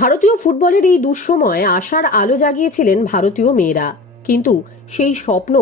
ভারতীয় ফুটবলের এই দুঃসময়ে আশার আলো জাগিয়েছিলেন ভারতীয় মেয়েরা, কিন্তু সেই স্বপ্ন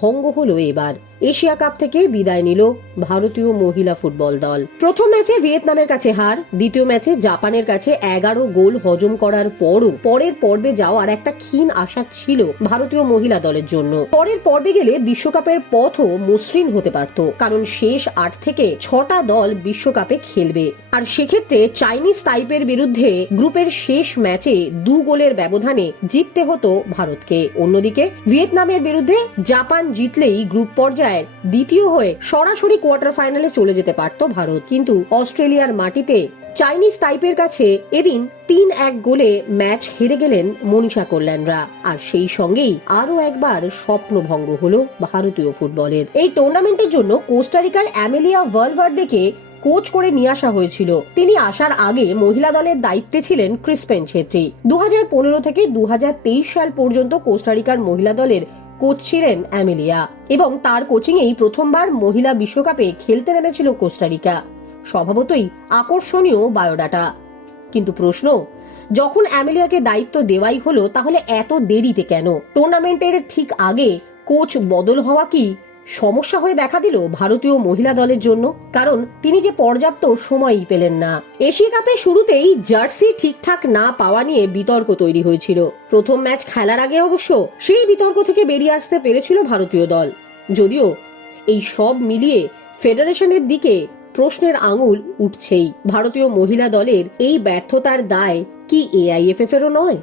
ভঙ্গ হলো এবার। এশিয়া কাপ থেকে বিদায় নিল ভারতীয় মহিলা ফুটবল দল। প্রথম ম্যাচে ভিয়েতনামের কাছে হার, দ্বিতীয় ম্যাচে জাপানের কাছে 11 গোল হজম করার পরও পরের পর্বে যাওয়ার একটা ক্ষীণ আশা ছিল ভারতীয় মহিলা দলের জন্য। পরের পর্বে গেলে বিশ্বকাপের পথও মসৃণ হতে পারত, কারণ শেষ 8 থেকে 6টা দল বিশ্বকাপে খেলবে। আর সেক্ষেত্রে চাইনিজ তাইপের বিরুদ্ধে গ্রুপের শেষ ম্যাচে 2 গোলের ব্যবধানে জিততে হতো ভারতকে। অন্যদিকে ভিয়েতনামের বিরুদ্ধে জাপান জিতলেই গ্রুপ পর্যায়ে দ্বিতীয় হয়ে সরাসরি কোয়ার্টার ফাইনালে চলে যেতে পারত ভারত। কিন্তু অস্ট্রেলিয়ার মাটিতে চাইনিজ তাইপের কাছে এদিন 3-1 গোলে ম্যাচ হেরে গেলেন মনীষা কল্যাণরা। আর সেই সঙ্গেই আরো একবার স্বপ্নভঙ্গ হলো ভারতীয় ফুটবলের। এই টুর্নামেন্টের জন্য কোস্টারিকার অ্যামেলিয়া ভালভার্দেকে কোচ করে নিয়ে আসা হয়েছিল। তিনি আসার আগে মহিলা দলের দায়িত্বে ছিলেন ক্রিস্পেন ছেত্রী। 2015 থেকে 2023 সাল পর্যন্ত কোস্টারিকার মহিলা দলের কোচ ছিলেন অ্যামেলিয়া, এবং তার কোচিংয়েই প্রথমবার মহিলা বিশ্বকাপে খেলতে নেমেছিল কোস্টারিকা। স্বভাবতই আকর্ষণীয় বায়োডাটা। কিন্তু প্রশ্ন, যখন অ্যামেলিয়াকে দায়িত্ব দেওয়াই হলো, তাহলে এত দেরিতে কেন? টুর্নামেন্টের ঠিক আগে কোচ বদল হওয়া কি সমস্যা হয়ে দেখা দিল ভারতীয় মহিলা দলের জন্য? কারণ তিনি যে পর্যাপ্ত সময়ই পেলেন না। এশিয়া কাপের শুরুতেই জার্সি ঠিকঠাক না পাওয়া নিয়ে বিতর্ক তৈরি হয়েছিল। প্রথম ম্যাচ খেলার আগে অবশ্য সেই বিতর্ক থেকে বেরিয়ে আসতে পেরেছিল ভারতীয় দল। যদিও এই সব মিলিয়ে ফেডারেশনের দিকে প্রশ্নের আঙুল উঠছেই। ভারতীয় মহিলা দলের এই ব্যর্থতার দায় কি এআইএফএফ এরও নয়?